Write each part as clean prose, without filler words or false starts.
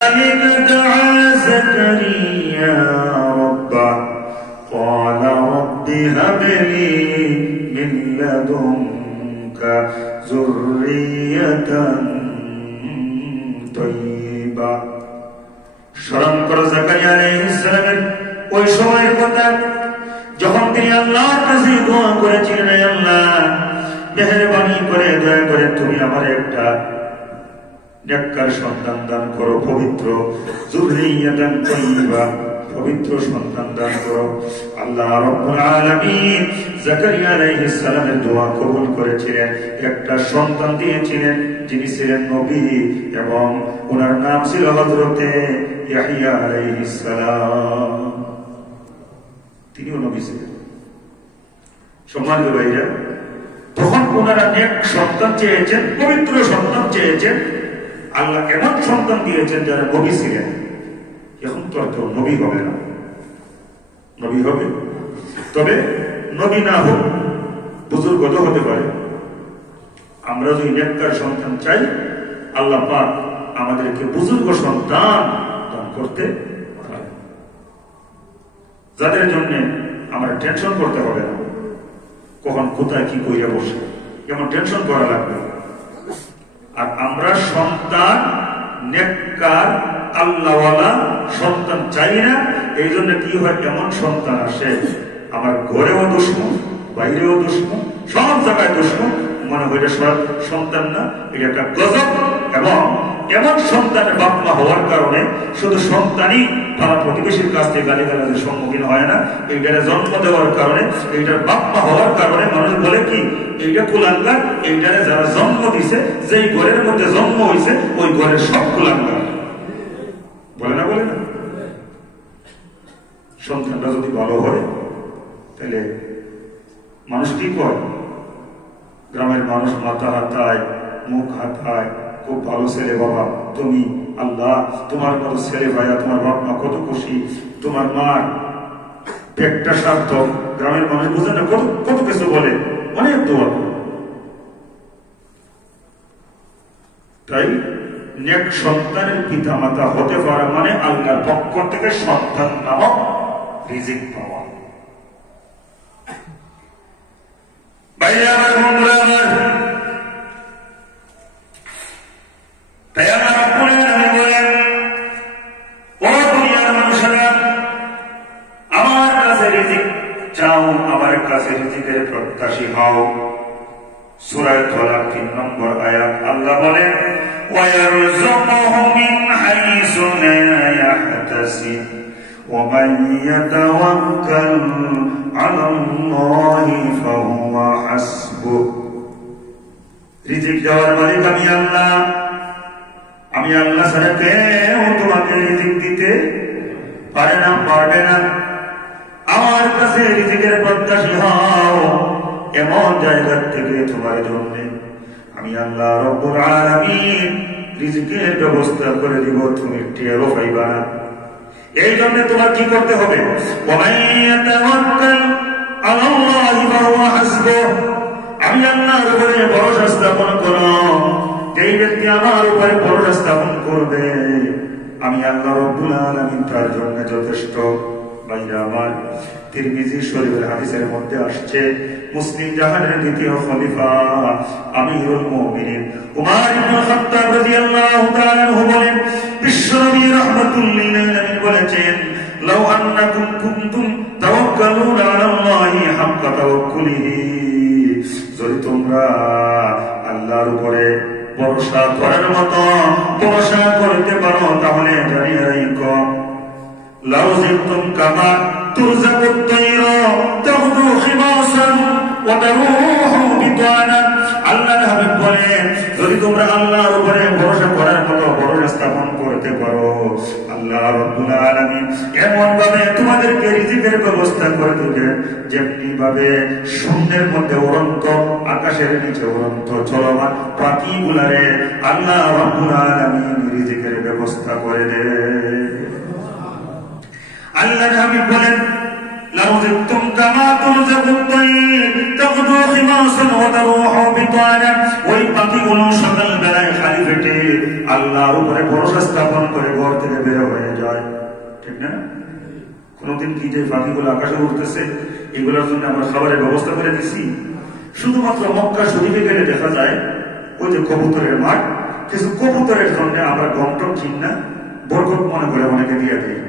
دعا زكريا ربه قال رب هب لي من لدنك ذرية طيبة। স্মরণ করো জাকারিয়া আলাইহিস সালামের ওই সময়ের কথা, যখন তিনি আল্লাহর কাছে দোয়া করেছিলেন, হে আল্লাহ মেহেরবানি করে দয়া করে তুমি আমার একটা নেককার সন্তান দান করো, পবিত্র যুররিয়াতান তাইয়্যিবা, পবিত্র সন্তান দান করো। আল্লাহ রাব্বুল আলামিন জাকারিয়া আলাইহিস সালামের দোয়া কবুল করেছিলেন, একটা সন্তান দিয়েছিলেন যিনি ছিলেন নবী এবং ওনার নাম ছিল হযরতে ইয়াহইয়া আলাইহিস সালাম। তিনিও নবী ছিলেন। সম্মানিত ভাইরা, তখন ওনারা নেক সন্তান চেয়েছেন, পবিত্র সন্তান চেয়েছেন, আল্লাহ এমন সন্তান দিয়েছেন যারা নবী ছিলেন। এখন তো আর কেউ নবী হবে না, নবী হবে তবে নবী না হোক বুজুর্গ তো হতে পারে। আমরা যদি নেককার সন্তান চাই, আল্লাহ পাক আমাদেরকে বুজুর্গ সন্তান দান করতে পারে, যাদের জন্য আমরা টেনশন করতে হবে না কখন কোথায় কি কইরা বসে, যেমন টেনশন করা লাগবে। আর আমরা সন্তান নেককার আল্লাহওয়ালা সন্তান চাই না। এই জন্য কি হয়, এমন সন্তান আসে আমার ঘরেও দুশ্মন, বাইরেও দুশ্মন, সব জায়গায় দুশ্মন, মনে হয় সন্তান না, এটা একটা গজব। এবং এমন সন্তানের বাপ মা হওয়ার কারণে শুধু সন্তানই পাড়া প্রতিবেশীর কাছ থেকে গালিগালাজের সম্মুখীন হয় না, এইটারে জন্ম দেওয়ার কারণে, এইটার বাপ মা হওয়ার কারণে মানুষ বলে কি এইটা কুলাঙ্গার, এইটারে যারা জন্ম দিছে, যেই ঘরের মধ্যে জন্ম হয়েছে ওই ঘরের সব কুলাঙ্গার, বলে না, বলে না। সন্তানটা যদি ভালো হয় তাহলে মানুষ কি করে, গ্রামের মানুষ মাথা হাতায়, মুখ হাতায়, খুব ভালো ছেলে বাবা তুমি, আল্লাহ তোমার কত ছেলে ভাইয়া, তোমার বাপ মা কত খুশি, তোমার মা পেটটা সার্থক। গ্রামের মানুষ বুঝে না, কত কত কিছু বলে, অনেক দোয়া। তাই নেক সন্তানের পিতা মাতা হতে পারা মানে আল্লাহর পক্ষ থেকে সন্তান নামক রিজিক পাওয়া। বাইরে আমার বন্ধুরা আমার, তাই আমার আমি বলেন, ও দুনিয়ার মানুষেরা আমার কাছে রিজিক চাও, আমার কাছে রিজিকের প্রত্যাশী হও। সূরা তালাক ৩ নম্বর আয়াত আল্লাহ বলেন, وَيَرْزُقْهُ مِنْ حَيْثُ لَا يَحْتَسِبُ وَمَنْ يَتَوَكَّلْ عَلَى اللَّهِ فَهُوَ حَسْبُهُ। রিজিক দেওয়ার মালিক আমি আল্লাহ, আমি আল্লাহ ছাড়া কেউ তোমাকে রিজিক দিতে পারে না, পারবে না। আমার কাছে রিজিকের প্রত্যাশী হও, এমন জায়গা থেকে তোমার জন্য আমি আল্লাহ রব্বুল আলামিন রিজিকের ব্যবস্থা করে দিব, তুমি টেরও পাইবা না। এই জন্য তোমার কি করতে হবে, আমি আল্লাহর উপরে ভরসা স্থাপন করো। যেই ব্যক্তি আমার উপরে ভরসা স্থাপন করবে আমি আল্লাহ রব্বুল আলামিন তার জন্য যথেষ্ট। ভাইরা আমার, তিরমিজি শরীফের হাদিসের মধ্যে আসছে, মুসলিম জাহানের দ্বিতীয় খলিফা আমিরুল মুমিনিন উমর ইবনে খাত্তাব রাদিয়াল্লাহু তাআলা আনহু বলেন, বিশ্বনবী রাহমাতুল লিল আলামিন বলেছেন, লাউ আন্নাকুম কুনতুম তাওয়াক্কালুনা আলাল্লাহি হাক্কা তাওয়াক্কুলিহি, যদি তোমরা আল্লাহর উপরে ভরসা করার মতো ভরসা করতে পারো তাহলে জানিয়ে রাখো, লাউ জিতুম কামা তুরজাকুত তায়রা তাগদু খিমাসান ওয়া তারুহু বিতানা। আল্লাহর হাবিব বলেন, যদি তোমরা আল্লাহর উপরে ভরসা করার মতো ভরসা স্থাপন করতে পারো, আল্লাহ রাব্বুল আলামিন এমন ভাবে তোমাদেরকে রিজিকের ব্যবস্থা করে দিবেন যেমনি ভাবে শূন্যের মধ্যে উড়ন্ত, আকাশের নিচে উড়ন্ত চলমান পাখিগুলারে আল্লাহ রাব্বুল আলামিন রিজিকের ব্যবস্থা করে দেন। আল্লাহর হাবিব বলেন, লাউ জিতুম কামা তুরজাকুত তায়র তাগদু খিমাসান ওয়া তারুহু বিতানা। ওই পাখিগুলো সকাল বেলায় খালি পেটে আল্লাহর উপরে ভরসা স্থাপন করে ঘর থেকে বের হয়ে যায়, ঠিক না? কোনদিন কি যে পাখিগুলো আকাশে উঠতেছে এগুলোর জন্য আমরা খাবারের ব্যবস্থা করে দিছি? শুধুমাত্র মক্কা শরীফে গেলে দেখা যায় ওই যে কবুতরের মাঠ, কিছু কবুতরের জন্য আমরা গমটম চিন্না বরকত মনে করে অনেকে দিয়ে দিই।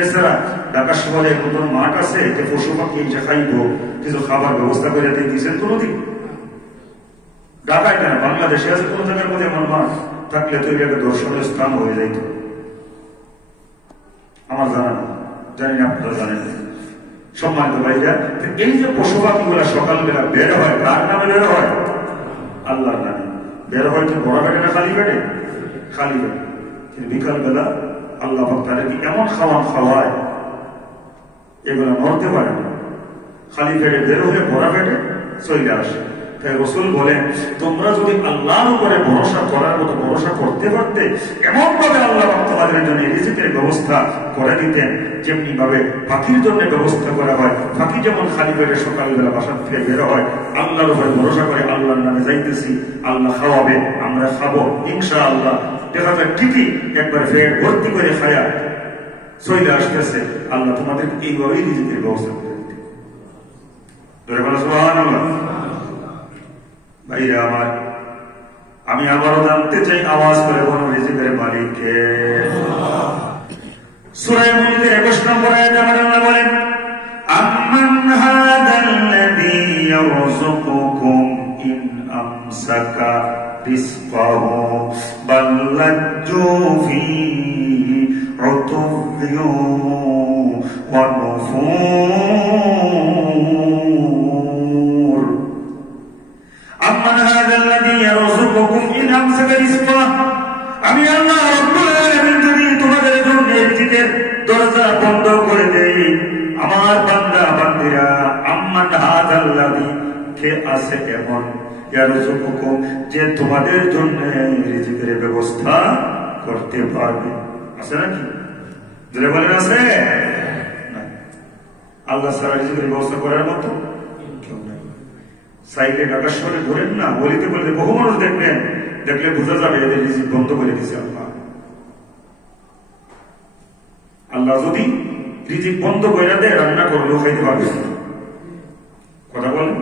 এছাড়া ঢাকা শহরে নতুন মাঠ আছে যে পশু পাখি এসে খাইব, কিছু খাবার ব্যবস্থা করে দিয়ে দিয়েছেন কোনদিন? ঢাকায় কেন, বাংলাদেশে আছে কোন জায়গার মধ্যে এমন মাঠ থাকলে তো এটা দর্শনীয় স্থান হয়ে যাইত? আমার জানা না, জানি না আপনারা জানেন। সম্মানিত ভাইরা, এই যে পশু পাখিগুলা সকালবেলা বের হয়, কার নামে বের হয়? আল্লাহর নামে। বের হয় কি বড় পেটে না খালি পেটে? খালি পেটে। কিন্তু বিকালবেলা আল্লাহ তাদেরকে এমন খাওয়ান খাওয়ায় এগুলো নড়তে পারে না, খালি পেটে বের হয়ে বড় পেটে চলে আসে। তাই রাসূল বলেন, তোমরা যদি আল্লাহর উপরে ভরসা করার মতো ভরসা করতে পারতে, এমন ভাবে আল্লাহ তোমাদের জন্য রিজিকের ব্যবস্থা করে দিতেন যেমনি ভাবে পাখির জন্য ব্যবস্থা করা হয়। পাখি যেমন খালি পেটে সকালবেলা বাসার থেকে বের হয়, আল্লাহর উপরে ভরসা করে আল্লাহর নামে যাইতেছি, আল্লাহ খাওয়াবে, আমরা খাবো ইনশাআল্লাহ। দেখা যায় ঠিকই একবার পেট ভর্তি করে খায়া চলে আসতেছে। আল্লাহ তোমাদের এইভাবেই রিজিকের ব্যবস্থা করে দিতে। সুবহানাল্লাহ। ভাইরা আমার, আমি আবারও জানতে চাই, আওয়াজ করে বলো রিজিকের মালিক কে? সূরা মুলকের 21 নম্বর আয়াতে আল্লাহ বলেন, আম্মান হাদাল্লাযী ইয়ারযুকুকুম ইন আমসাকা রিজকাহু বাল লাজ্জু ফী উতুবিয়্যিন ওয়া নুফুর। আম্মান হাদাল্লাযী ইয়ারযুকুকুম ইন আমসাকা রিজকাহু, আমি আল্লাহ রাব্বুল আলামিন যদি তোমাদের জন্য রিজিকের দরজা বন্ধ করে দেই, আমার বান্দা বান্দিরা, আম্মান হাদাল্লাযী, কে আছে এমন, ইয়ারযুকুকুম, যে তোমাদের জন্য রিজিকের ব্যবস্থা করতে পারবে? আছে নাকি? যারা বলেন আছে? আল্লাহ ছাড়া রিজিকের ব্যবস্থা করার মতো কেউ নাই। সাইকে ঢাকা শহরে ঘুরেন না, বলিতে বলতে বহু মানুষ দেখবেন, দেখলে বোঝা যাবে এদের রিজিক বন্ধ করে দিছে আল্লাহ। আল্লাহ যদি রিজিক বন্ধ করে দেয়, রান্না করলেও খাইতে পারবে। কথা বলেন,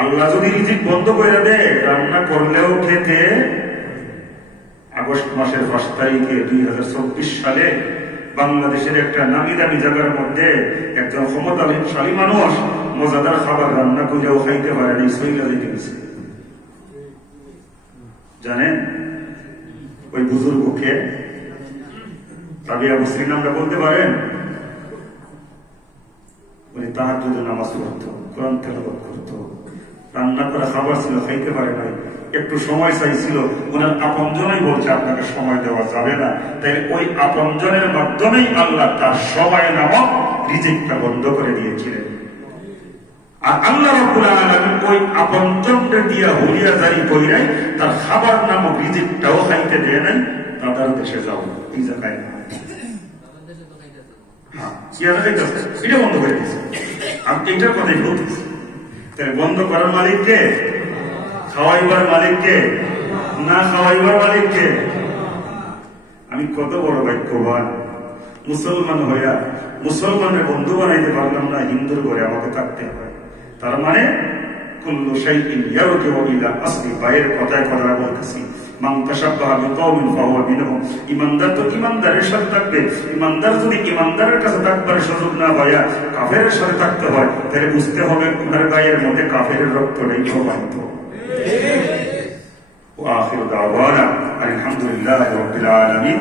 আল্লাহ যদি রিজিক বন্ধ করে দেয়, রান্না করলেও খেতে। আগস্ট মাসের 5 তারিখে 2024 সালে বাংলাদেশের একটা নামি দামি জায়গার মধ্যে একজন ক্ষমতাশালী মানুষ মজাদার খাবার রান্না করেও খাইতে পারেনি, সইলা দিতে গেছে। জানেন ওই বুজুর্গকে? রাবিয়া মুসলিম আমরা বলতে পারেন। উনি তাহাজ্জুদের নামাজ পড়তো, কোরআন তেলাওয়াত করতো, রান্না করা খাবার ছিল, খাইতে পারে নাই, একটু সময় চাইছিল। ওনার আপনজনই বলছে আপনাকে সময় দেওয়া যাবে না। তাই ওই আপনজনের মাধ্যমেই আল্লাহ তার সময় নামক রিজিকটা বন্ধ করে দিয়েছিলেন। আর আল্লাহ রাব্বুল আলামিন ওই আপনজনকে দিয়া হুলিয়া জারি কইরাই তার খাবার নামক রিজিকটাও খাইতে দেয় নাই। তাদের দেশে যাও, এই জায়গায় না, এটা বন্ধ করে দিয়েছে। আমি এইটার কথাই বলতেছি। তাই বন্ধ করার মালিককে, খাওয়াইবার মালিককে, না খাওয়াইবার মালিককে। আমি কত বড় ভাগ্যবান, মুসলমান হইয়া মুসলমানের বন্ধু বানাইতে পারলাম না, হিন্দুর ঘরে আমাকে থাকতে হয়। তার মানে কুল্লু শাইইন ইয়ারজিউ ইলা আসলি, বাইরের কথায় কথা বলতেছি। মান তাশাব্বাহা বিকাওমিন ফাহুয়া মিনহুম। ইমানদার তো ইমানদারের সাথে থাকবে। ইমানদার যদি ইমানদারের কাছে থাকবার সুযোগ না পায়, কাফেরের সাথে থাকতে হয়, তাহলে বুঝতে হবে ওনার গায়ের মধ্যে কাফেরের রক্ত নেই, প্রমাণিত। ওয়া আখিরু দাওয়ানা আলহামদুলিল্লাহি রাব্বিল আলামিন।